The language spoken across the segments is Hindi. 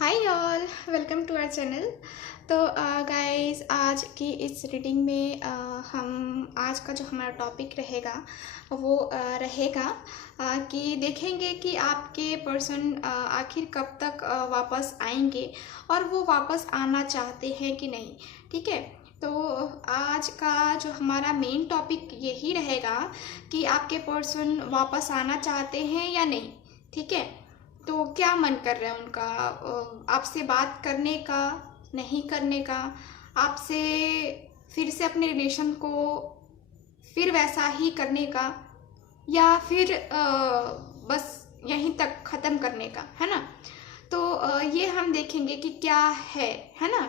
Hi all, welcome to our channel. तो गाइस, आज की इस रीडिंग में हम आज का जो हमारा टॉपिक रहेगा वो रहेगा कि देखेंगे कि आपके पर्सन आखिर कब तक वापस आएंगे और वो वापस आना चाहते हैं कि नहीं। ठीक है, तो आज का जो हमारा मेन टॉपिक यही रहेगा कि आपके पर्सन वापस आना चाहते हैं या नहीं। ठीक है, तो क्या मन कर रहा है उनका, आपसे बात करने का, नहीं करने का, आपसे फिर से अपने रिलेशन को फिर वैसा ही करने का, या फिर बस यहीं तक ख़त्म करने का, है ना। तो ये हम देखेंगे कि क्या है ना।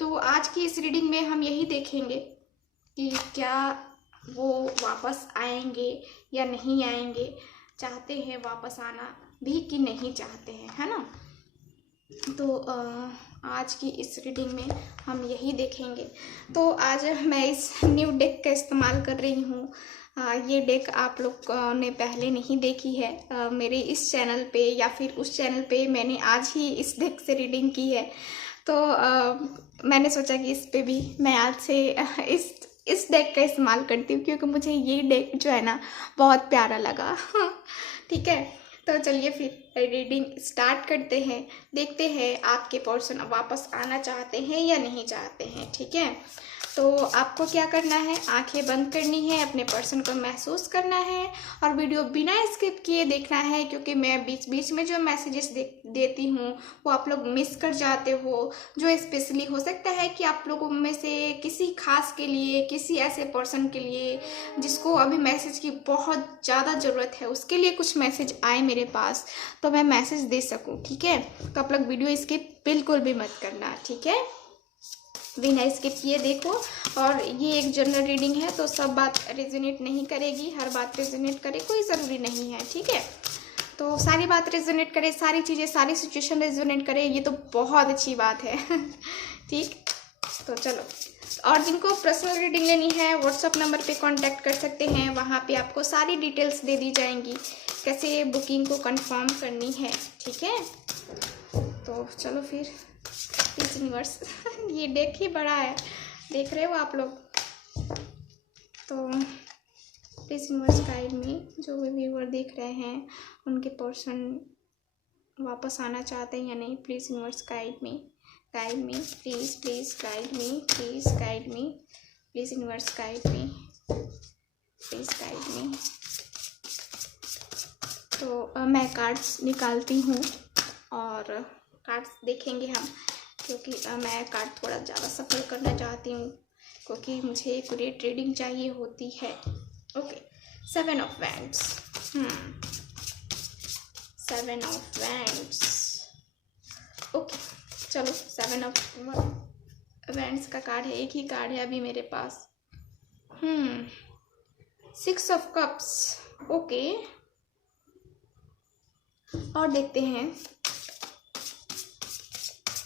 तो आज की इस रीडिंग में हम यही देखेंगे कि क्या वो वापस आएंगे या नहीं आएंगे, चाहते हैं वापस आना भी कि नहीं चाहते हैं, है ना। तो आज की इस रीडिंग में हम यही देखेंगे। तो आज मैं इस न्यू डेक का इस्तेमाल कर रही हूँ। ये डेक आप लोग ने पहले नहीं देखी है मेरे इस चैनल पे, या फिर उस चैनल पे मैंने आज ही इस डेक से रीडिंग की है। तो मैंने सोचा कि इस पे भी मैं आज से इस डेक का इस्तेमाल करती हूँ, क्योंकि मुझे ये डेक जो है ना बहुत प्यारा लगा। ठीक है, तो चलिए फिर रीडिंग स्टार्ट करते हैं। देखते हैं आपके पर्सन वापस आना चाहते हैं या नहीं चाहते हैं। ठीक है, तो आपको क्या करना है, आंखें बंद करनी है, अपने पर्सन को महसूस करना है और वीडियो बिना स्किप किए देखना है, क्योंकि मैं बीच बीच में जो मैसेजेस देती हूँ वो आप लोग मिस कर जाते हो। जो स्पेशली हो सकता है कि आप लोगों में से किसी खास के लिए, किसी ऐसे पर्सन के लिए जिसको अभी मैसेज की बहुत ज़्यादा ज़रूरत है, उसके लिए कुछ मैसेज आए मेरे पास तो मैं मैसेज दे सकूँ। ठीक है, तो आप लोग वीडियो स्किप बिल्कुल भी मत करना। ठीक है, बिना स्किप किए देखो। और ये एक जनरल रीडिंग है, तो सब बात रेजोनेट नहीं करेगी, हर बात रेजोनेट करे कोई ज़रूरी नहीं है। ठीक है, तो सारी बात रेजोनेट करे, सारी चीज़ें, सारी सिचुएशन रेजोनेट करे, ये तो बहुत अच्छी बात है। ठीक, तो चलो। और जिनको पर्सनल रीडिंग लेनी है व्हाट्सअप नंबर पे कांटेक्ट कर सकते हैं, वहाँ पे आपको सारी डिटेल्स दे दी जाएंगी कैसे बुकिंग को कंफर्म करनी है। ठीक है, तो चलो फिर। इस यूनिवर्स ये डेक ही बड़ा है, देख रहे हो आप लोग। तो इस यूनिवर्स गाइड में जो भी व्यूअर देख रहे हैं उनके पर्सन वापस आना चाहते हैं या नहीं, please universe guide me, please please guide me, please guide me, please universe guide me, please guide me. तो मैं कार्ड्स निकालती हूँ और कार्ड्स देखेंगे हम, क्योंकि मैं कार्ड थोड़ा ज़्यादा सफल करना चाहती हूँ, क्योंकि मुझे एक्यूरेट रीडिंग चाहिए होती है। Okay, 7 of wands. 7 of wands. Okay, चलो 7 ऑफ वैंड्स का कार्ड है, एक ही कार्ड है अभी मेरे पास। 6 ऑफ कप्स। ओके, और देखते हैं।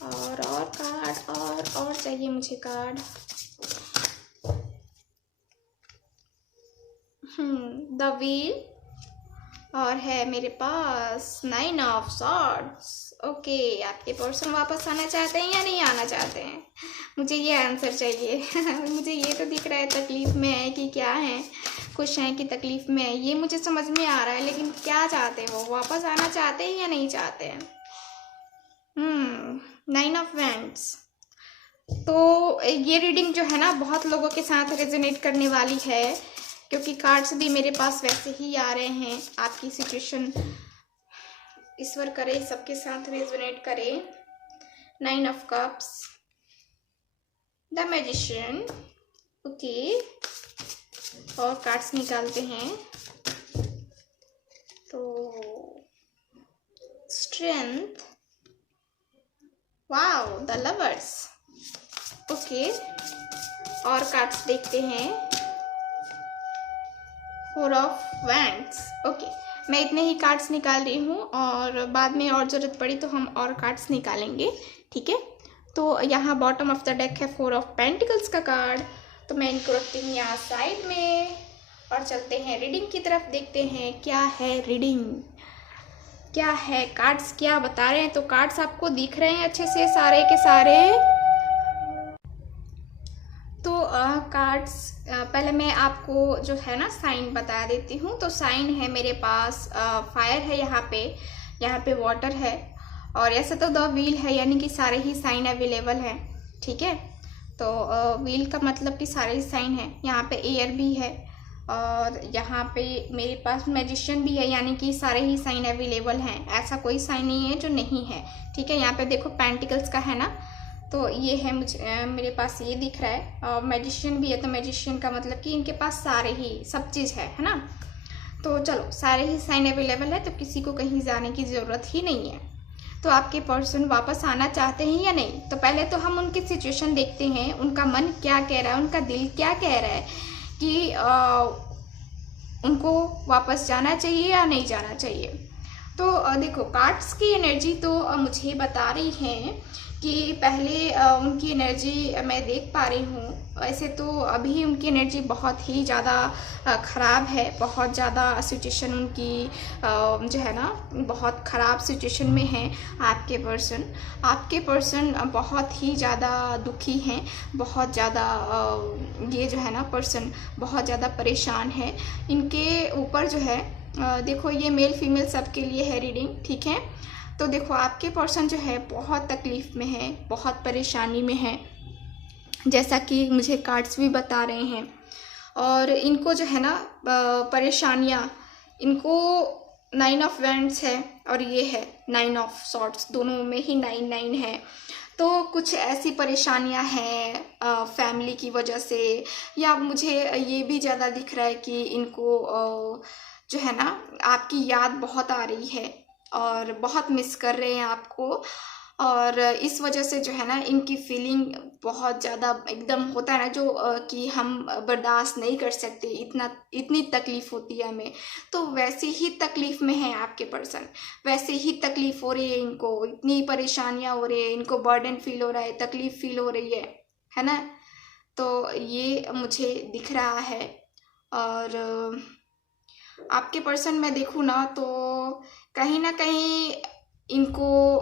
और कार्ड और चाहिए मुझे कार्ड। द व्हील, और है मेरे पास 9 ऑफ सॉर्ड्स। ओके, आपके पर्सन वापस आना चाहते हैं या नहीं आना चाहते हैं, मुझे ये आंसर चाहिए। मुझे ये तो दिख रहा है तकलीफ में है कि क्या है, खुश हैं कि तकलीफ में है, ये मुझे समझ में आ रहा है, लेकिन क्या चाहते हैं, वो वापस आना चाहते हैं या नहीं चाहते हैं। 9 ऑफ वैंड्स। तो ये रीडिंग जो है ना बहुत लोगों के साथ रेजोनेट करने वाली है, क्योंकि कार्ड्स भी मेरे पास वैसे ही आ रहे हैं। आपकी सिचुएशन ईश्वर करे सबके साथ रेजोनेट करे। 9 of cups, the magician. Okay, और कार्ड्स निकालते हैं। तो strength, wow, the lovers. Okay, और कार्ड्स देखते हैं। 4 ऑफ वैंड्स। ओके, मैं इतने ही कार्ड्स निकाल रही हूँ, और बाद में और ज़रूरत पड़ी तो हम और कार्ड्स निकालेंगे। ठीक है, तो यहाँ बॉटम ऑफ द डेक है 4 ऑफ पेंटिकल्स का कार्ड, तो मैं इनको रखती हूँ यहाँ साइड में और चलते हैं रीडिंग की तरफ। देखते हैं क्या है रीडिंग। क्या है, कार्ड्स क्या बता रहे हैं। तो कार्ड्स आपको दिख रहे हैं अच्छे से सारे के सारे। तो कार्ड्स पहले मैं आपको जो है ना साइन बता देती हूँ। तो साइन है मेरे पास फायर है, यहाँ पे वाटर है, और ऐसे तो द व्हील है, यानी कि सारे ही साइन अवेलेबल हैं। ठीक है, तो व्हील का मतलब कि सारे ही साइन हैं। यहाँ पे एयर भी है, और यहाँ पे मेरे पास मैजिशियन भी है, यानी कि सारे ही साइन अवेलेबल हैं। ऐसा कोई साइन नहीं है जो नहीं है। ठीक है, यहाँ पे देखो पेंटिकल्स का है ना, तो ये है मुझे मेरे पास ये दिख रहा है। और मैजिशियन भी है, तो मैजिशियन का मतलब कि इनके पास सारे ही सब चीज़ है ना। तो चलो, सारे ही साइन अवेलेबल है, तो किसी को कहीं जाने की ज़रूरत ही नहीं है। तो आपके पर्सन वापस आना चाहते हैं या नहीं, तो पहले तो हम उनकी सिचुएशन देखते हैं, उनका मन क्या कह रहा है, उनका दिल क्या कह रहा है कि उनको वापस जाना चाहिए या नहीं जाना चाहिए। तो देखो, कार्ड्स की एनर्जी तो मुझे बता रही है कि पहले उनकी एनर्जी मैं देख पा रही हूँ। ऐसे तो अभी उनकी एनर्जी बहुत ही ज़्यादा ख़राब है, बहुत ज़्यादा सिचुएशन उनकी जो है ना बहुत ख़राब सिचुएशन में है। आपके पर्सन बहुत ही ज़्यादा दुखी हैं, बहुत ज़्यादा ये जो है ना पर्सन बहुत ज़्यादा परेशान है। इनके ऊपर जो है देखो, ये मेल फीमेल सबके लिए है रीडिंग। ठीक है, तो देखो आपके पर्सन जो है बहुत तकलीफ़ में है, बहुत परेशानी में है, जैसा कि मुझे कार्ड्स भी बता रहे हैं। और इनको जो है ना परेशानियाँ, इनको 9 ऑफ वैंड्स है और ये है 9 ऑफ सॉर्ड्स, दोनों में ही 9 है। तो कुछ ऐसी परेशानियां हैं फैमिली की वजह से, या मुझे ये भी ज़्यादा दिख रहा है कि इनको जो है ना आपकी याद बहुत आ रही है और बहुत मिस कर रहे हैं आपको। और इस वजह से जो है ना इनकी फीलिंग बहुत ज़्यादा एकदम होता है ना जो कि हम बर्दाश्त नहीं कर सकते, इतनी तकलीफ़ होती है हमें। तो वैसे ही तकलीफ़ में है आपके पर्सन, वैसे ही तकलीफ़ हो रही है इनको, इतनी परेशानियां हो रही है इनको, बर्डन फील हो रहा है, तकलीफ़ फील हो रही है ना। तो ये मुझे दिख रहा है। और आपके पर्सन में देखूँ ना तो कहीं ना कहीं इनको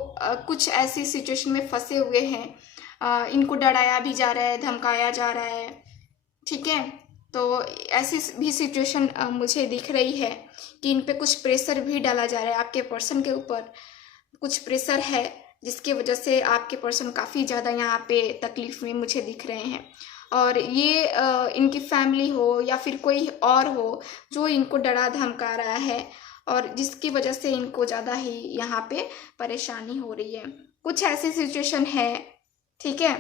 कुछ ऐसी सिचुएशन में फंसे हुए हैं। इनको डराया भी जा रहा है, धमकाया जा रहा है। ठीक है, तो ऐसी भी सिचुएशन मुझे दिख रही है कि इन पे कुछ प्रेशर भी डाला जा रहा है। आपके पर्सन के ऊपर कुछ प्रेशर है, जिसकी वजह से आपके पर्सन काफ़ी ज़्यादा यहाँ पे तकलीफ़ में मुझे दिख रहे हैं। और ये इनकी फैमिली हो या फिर कोई और हो जो इनको डरा धमका रहा है, और जिसकी वजह से इनको ज़्यादा ही यहाँ पे परेशानी हो रही है। कुछ ऐसी सिचुएशन है। ठीक है,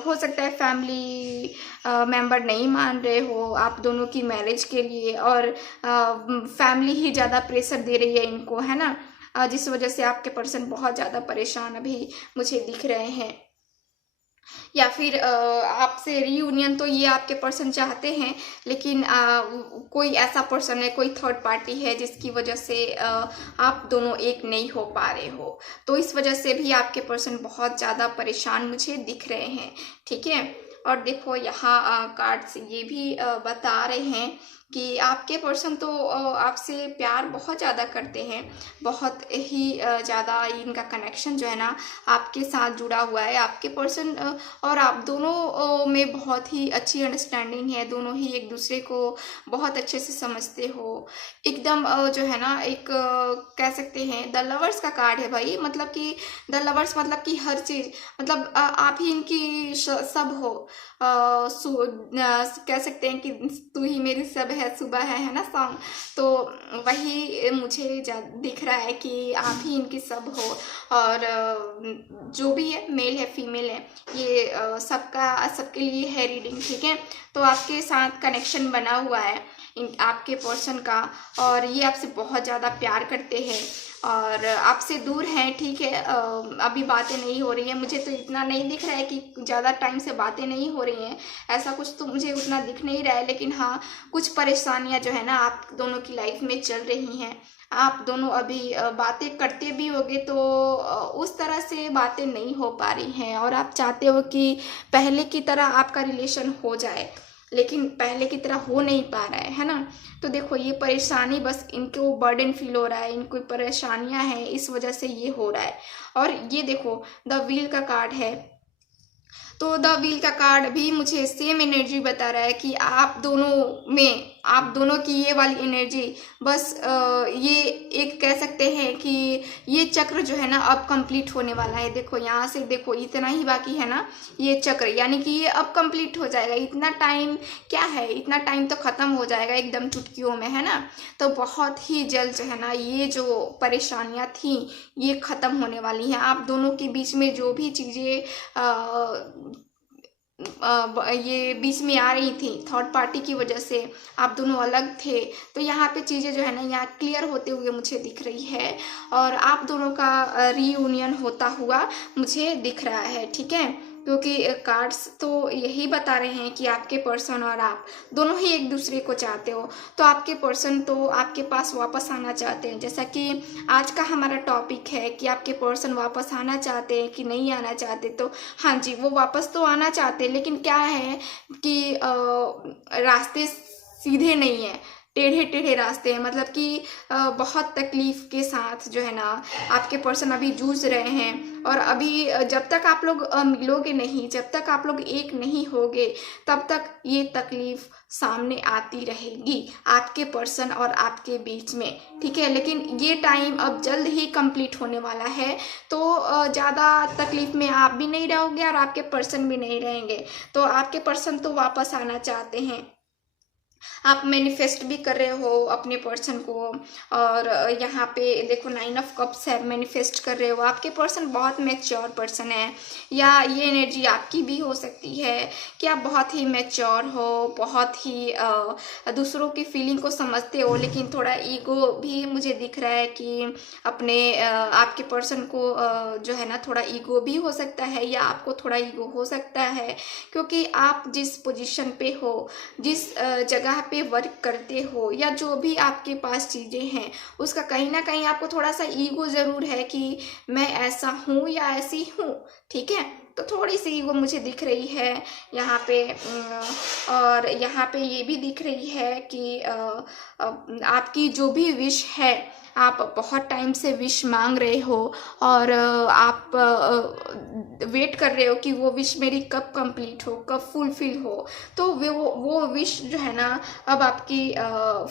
हो सकता है फैमिली मेंबर नहीं मान रहे हो आप दोनों की मैरिज के लिए, और फैमिली ही ज़्यादा प्रेशर दे रही है इनको, है ना, जिस वजह से आपके पर्सन बहुत ज़्यादा परेशान अभी मुझे दिख रहे हैं। या फिर आपसे रीयूनियन तो ये आपके पर्सन चाहते हैं, लेकिन कोई ऐसा पर्सन है, कोई थर्ड पार्टी है जिसकी वजह से आप दोनों एक नहीं हो पा रहे हो। तो इस वजह से भी आपके पर्सन बहुत ज़्यादा परेशान मुझे दिख रहे हैं। ठीक है, और देखो यहाँ कार्ड्स ये भी बता रहे हैं कि आपके पर्सन तो आपसे प्यार बहुत ज़्यादा करते हैं, बहुत ही ज़्यादा इनका कनेक्शन जो है ना आपके साथ जुड़ा हुआ है। आपके पर्सन और आप दोनों में बहुत ही अच्छी अंडरस्टैंडिंग है, दोनों ही एक दूसरे को बहुत अच्छे से समझते हो। एकदम जो है ना एक कह सकते हैं द लवर्स का कार्ड है भाई, मतलब कि द लवर्स मतलब कि हर चीज़, मतलब आप ही इनकी सब हो। कह सकते हैं कि तू ही मेरी सब है, सुबह है ना सॉन्ग, तो वही मुझे दिख रहा है कि आप ही इनकी सब हो। और जो भी है, मेल है फीमेल है, ये सबके लिए है रीडिंग। ठीक है, तो आपके साथ कनेक्शन बना हुआ है आपके पर्सन का, और ये आपसे बहुत ज़्यादा प्यार करते हैं और आपसे दूर हैं। ठीक है, अभी बातें नहीं हो रही हैं, मुझे तो इतना नहीं दिख रहा है कि ज़्यादा टाइम से बातें नहीं हो रही हैं, ऐसा कुछ तो मुझे उतना दिख नहीं रहा है। लेकिन हाँ, कुछ परेशानियां जो है ना आप दोनों की लाइफ में चल रही हैं। आप दोनों अभी बातें करते भी होगे तो उस तरह से बातें नहीं हो पा रही हैं, और आप चाहते हो कि पहले की तरह आपका रिलेशन हो जाए। लेकिन पहले की तरह हो नहीं पा रहा है ना। तो देखो ये परेशानी बस इनको बर्डन फील हो रहा है, इनको परेशानियां हैं, इस वजह से ये हो रहा है। और ये देखो द व्हील का कार्ड है, तो द व्हील का कार्ड भी मुझे सेम एनर्जी बता रहा है कि आप दोनों में, आप दोनों की ये वाली एनर्जी बस ये एक कह सकते हैं कि ये चक्र जो है ना अब कंप्लीट होने वाला है। देखो यहाँ से देखो इतना ही बाकी है ना ये चक्र, यानी कि ये अब कंप्लीट हो जाएगा। इतना टाइम क्या है, इतना टाइम तो खत्म हो जाएगा एकदम चुटकियों में, है ना। तो बहुत ही जल्द जो है ना ये जो परेशानियां थी ये खत्म होने वाली हैं। आप दोनों के बीच में जो भी चीज़ें ये बीच में आ रही थी थर्ड पार्टी की वजह से, आप दोनों अलग थे, तो यहाँ पे चीज़ें जो है ना यहाँ क्लियर होते हुए मुझे दिख रही है और आप दोनों का रीयूनियन होता हुआ मुझे दिख रहा है, ठीक है। क्योंकि कार्ड्स तो यही बता रहे हैं कि आपके पर्सन और आप दोनों ही एक दूसरे को चाहते हो, तो आपके पर्सन तो आपके पास वापस आना चाहते हैं। जैसा कि आज का हमारा टॉपिक है कि आपके पर्सन वापस आना चाहते हैं कि नहीं आना चाहते, तो हाँ जी वो वापस तो आना चाहते हैं, लेकिन क्या है कि रास्ते सीधे नहीं है, टेढ़े टेढ़े रास्ते हैं। मतलब कि बहुत तकलीफ के साथ जो है ना आपके पर्सन अभी जूझ रहे हैं। और अभी जब तक आप लोग मिलोगे नहीं, जब तक आप लोग एक नहीं होगे, तब तक ये तकलीफ सामने आती रहेगी आपके पर्सन और आपके बीच में, ठीक है। लेकिन ये टाइम अब जल्द ही कंप्लीट होने वाला है, तो ज़्यादा तकलीफ में आप भी नहीं रहोगे और आपके पर्सन भी नहीं रहेंगे। तो आपके पर्सन तो वापस आना चाहते हैं, आप मैनिफेस्ट भी कर रहे हो अपने पर्सन को। और यहाँ पे देखो 9 ऑफ कप्स है, मैनिफेस्ट कर रहे हो। आपके पर्सन बहुत मैच्योर पर्सन है, या ये एनर्जी आपकी भी हो सकती है कि आप बहुत ही मैच्योर हो, बहुत ही दूसरों की फीलिंग को समझते हो, लेकिन थोड़ा ईगो भी मुझे दिख रहा है कि अपने आपके पर्सन को जो है ना थोड़ा ईगो भी हो सकता है, या आपको थोड़ा ईगो हो सकता है, क्योंकि आप जिस पोजीशन पे हो, जिस जगह पे वर्क करते हो, या जो भी आपके पास चीज़ें हैं, उसका कहीं ना कहीं आपको थोड़ा सा ईगो ज़रूर है कि मैं ऐसा हूँ या ऐसी हूँ, ठीक है। तो थोड़ी सी ईगो मुझे दिख रही है यहाँ पे। और यहाँ पे ये भी दिख रही है कि आपकी जो भी विश है, आप बहुत टाइम से विश मांग रहे हो और आप वेट कर रहे हो कि वो विश मेरी कब कंप्लीट हो, कब फुलफिल हो। तो वो विश जो है ना अब आपकी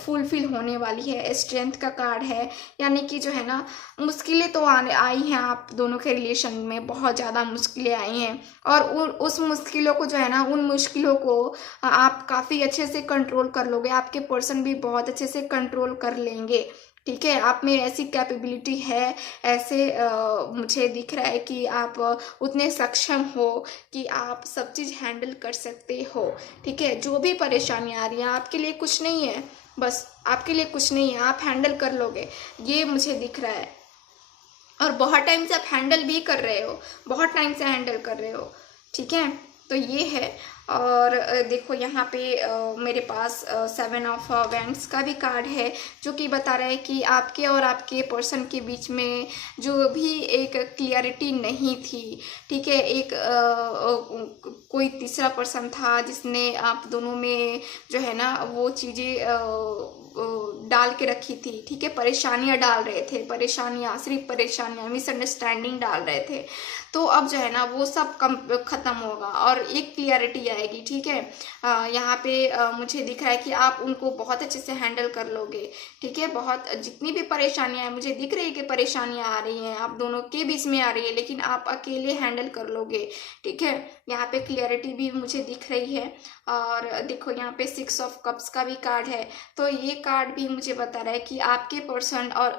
फुलफिल होने वाली है। स्ट्रेंथ का कार्ड है, यानी कि जो है ना मुश्किलें तो आने आई हैं, आप दोनों के रिलेशन में बहुत ज़्यादा मुश्किलें आई हैं, और उस मुश्किलों को जो है ना, उन मुश्किलों को आप काफ़ी अच्छे से कंट्रोल कर लोगे, आपके पर्सन भी बहुत अच्छे से कंट्रोल कर लेंगे, ठीक है। आप में ऐसी कैपेबिलिटी है, ऐसे मुझे दिख रहा है कि आप उतने सक्षम हो कि आप सब चीज़ हैंडल कर सकते हो, ठीक है। जो भी परेशानी आ रही है आपके लिए कुछ नहीं है, बस आपके लिए कुछ नहीं है, आप हैंडल कर लोगे, ये मुझे दिख रहा है। और बहुत टाइम से आप हैंडल भी कर रहे हो, बहुत टाइम से हैंडल कर रहे हो, ठीक है। तो ये है। और देखो यहाँ पे मेरे पास 7 ऑफ वैंड्स का भी कार्ड है, जो कि बता रहा है कि आपके और आपके पर्सन के बीच में जो भी एक क्लियरिटी नहीं थी, ठीक है। एक कोई तीसरा पर्सन था जिसने आप दोनों में जो है ना वो चीज़ें डाल के रखी थी, ठीक है। परेशानियां डाल रहे थे, परेशानियां, सिर्फ परेशानियां, मिसअंडरस्टैंडिंग डाल रहे थे। तो अब जो है ना वो सब खत्म होगा और एक क्लियरिटी आएगी, ठीक है। यहाँ पे मुझे दिख रहा है कि आप उनको बहुत अच्छे से हैंडल कर लोगे, ठीक है। बहुत जितनी भी परेशानियां हैं, मुझे दिख रही है कि परेशानियां आ रही हैं, आप दोनों के बीच में आ रही है, लेकिन आप अकेले हैंडल कर लोगे, ठीक है। यहाँ पे क्लियरिटी भी मुझे दिख रही है। और देखो यहाँ पे 6 ऑफ कप्स का भी कार्ड है, तो ये कार्ड भी मुझे बता रहा है कि आपके पर्सन और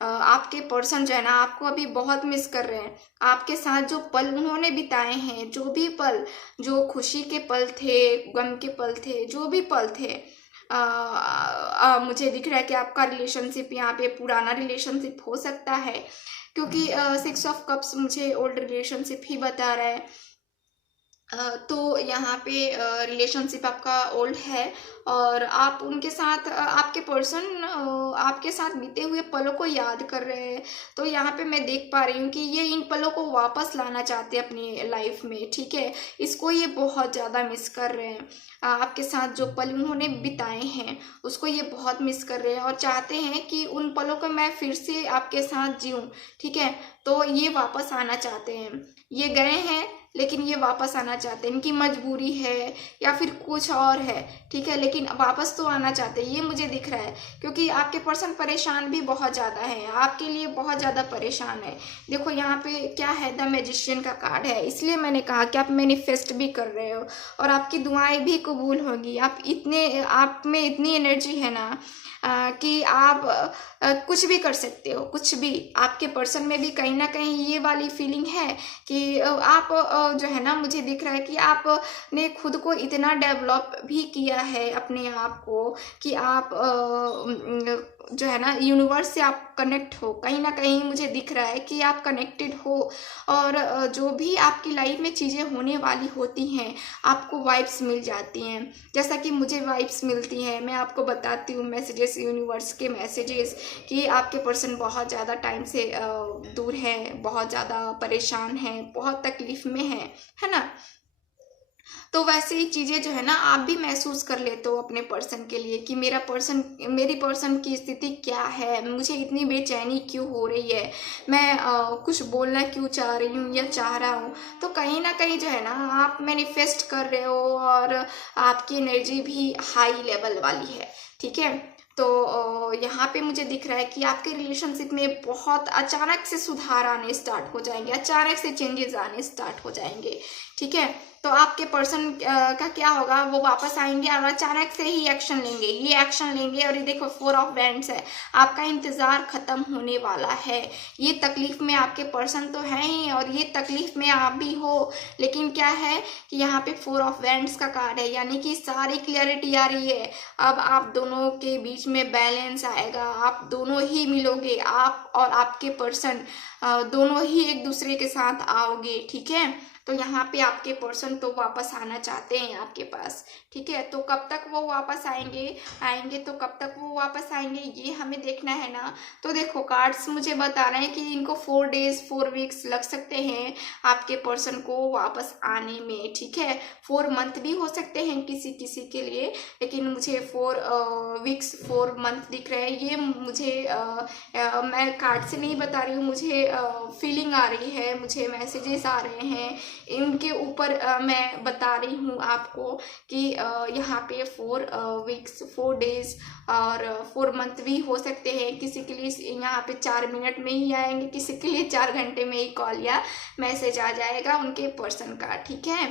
आपके पर्सन जो है ना आपको अभी बहुत मिस कर रहे हैं। आपके साथ जो पल उन्होंने बिताए हैं, जो भी पल, जो खुशी के पल थे, गम के पल थे, जो भी पल थे, मुझे दिख रहा है कि आपका रिलेशनशिप यहाँ पे पुराना रिलेशनशिप हो सकता है, क्योंकि 6 ऑफ कप्स मुझे ओल्ड रिलेशनशिप ही बता रहा है। तो यहाँ पे रिलेशनशिप आपका ओल्ड है और आप उनके साथ आपके पर्सन आपके साथ बीते हुए पलों को याद कर रहे हैं। तो यहाँ पे मैं देख पा रही हूँ कि ये इन पलों को वापस लाना चाहते हैं अपनी लाइफ में, ठीक है। इसको ये बहुत ज़्यादा मिस कर रहे हैं। आपके साथ जो पल उन्होंने बिताए हैं उसको ये बहुत मिस कर रहे हैं और चाहते हैं कि उन पलों को मैं फिर से आपके साथ जीऊँ, ठीक है। तो ये वापस आना चाहते हैं। ये गए हैं लेकिन ये वापस आना चाहते हैं, इनकी मजबूरी है या फिर कुछ और है, ठीक है, लेकिन वापस तो आना चाहते हैं, ये मुझे दिख रहा है। क्योंकि आपके पर्सन परेशान भी बहुत ज़्यादा है, आपके लिए बहुत ज़्यादा परेशान है। देखो यहाँ पे क्या है, द मैजिशियन का कार्ड है, इसलिए मैंने कहा कि आप मैनिफेस्ट भी कर रहे हो और आपकी दुआएं भी कबूल होगी। आप में इतनी एनर्जी है ना कि आप कुछ भी कर सकते हो, कुछ भी। आपके पर्सन में भी कहीं ना कहीं ये वाली फीलिंग है कि आप जो है ना, मुझे दिख रहा है कि आपने खुद को इतना डेवलप भी किया है अपने आप को कि आप जो है ना यूनिवर्स से आप कनेक्ट हो। कहीं ना कहीं मुझे दिख रहा है कि आप कनेक्टेड हो और जो भी आपकी लाइफ में चीज़ें होने वाली होती हैं आपको वाइब्स मिल जाती हैं, जैसा कि मुझे वाइब्स मिलती हैं। मैं आपको बताती हूँ मैसेजेस, यूनिवर्स के मैसेजेस, कि आपके पर्सन बहुत ज़्यादा टाइम से दूर है, बहुत ज़्यादा परेशान है, बहुत तकलीफ में है ना। तो वैसे ही चीज़ें जो है ना आप भी महसूस कर लेते हो अपने पर्सन के लिए कि मेरी पर्सन की स्थिति क्या है, मुझे इतनी बेचैनी क्यों हो रही है, मैं कुछ बोलना क्यों चाह रही हूँ या चाह रहा हूँ। तो कहीं ना कहीं जो है ना आप मैनिफेस्ट कर रहे हो और आपकी एनर्जी भी हाई लेवल वाली है, ठीक है। तो यहाँ पे मुझे दिख रहा है कि आपके रिलेशनशिप में बहुत अचानक से सुधार आने स्टार्ट हो जाएंगे, अचानक से चेंजेस आने स्टार्ट हो जाएंगे, ठीक है। तो आपके पर्सन का क्या होगा, वो वापस आएंगे और अचानक से ही एक्शन लेंगे, ये एक्शन लेंगे। और ये देखो 4 ऑफ वैंड्स है, आपका इंतज़ार ख़त्म होने वाला है। ये तकलीफ़ में आपके पर्सन तो हैं ही और ये तकलीफ़ में आप भी हो, लेकिन क्या है कि यहाँ पे 4 ऑफ वैंड्स का कार्ड है, यानी कि सारी क्लियरिटी आ रही है। अब आप दोनों के बीच में बैलेंस आएगा, आप दोनों ही मिलोगे, आप और आपके पर्सन दोनों ही एक दूसरे के साथ आओगे, ठीक है। तो यहाँ पे आपके पर्सन तो वापस आना चाहते हैं आपके पास, ठीक है। तो कब तक वो वापस आएंगे तो कब तक वो वापस आएंगे ये हमें देखना है ना। तो देखो कार्ड्स मुझे बता रहे हैं कि इनको 4 डेज 4 वीक्स लग सकते हैं आपके पर्सन को वापस आने में, ठीक है। 4 मंथ भी हो सकते हैं किसी किसी के लिए, लेकिन मुझे 4 वीक्स 4 मंथ दिख रहे हैं। ये मुझे मैं कार्ड से नहीं बता रही हूँ, मुझे फीलिंग आ रही है, मुझे मैसेजेस आ रहे हैं, इनके ऊपर मैं बता रही हूँ आपको कि यहाँ पे 4 वीक्स 4 डेज और 4 मंथ भी हो सकते हैं। किसी के लिए यहाँ पे 4 मिनट में ही आएंगे, किसी के लिए 4 घंटे में ही कॉल या मैसेज आ जाएगा उनके पर्सन का, ठीक है।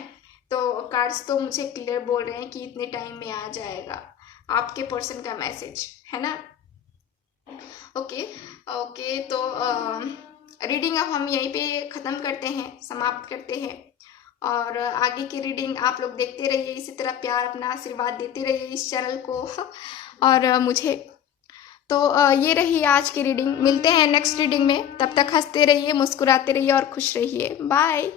तो कार्ड्स तो मुझे क्लियर बोल रहे हैं कि इतने टाइम में आ जाएगा आपके पर्सन का मैसेज, है ना। ओके ओके, तो रीडिंग अब हम यहीं पे ख़त्म करते हैं, समाप्त करते हैं। और आगे की रीडिंग आप लोग देखते रहिए, इसी तरह प्यार अपना आशीर्वाद देते रहिए इस चैनल को और मुझे। तो ये रही आज की रीडिंग, मिलते हैं नेक्स्ट रीडिंग में। तब तक हंसते रहिए, मुस्कुराते रहिए और खुश रहिए। बाय।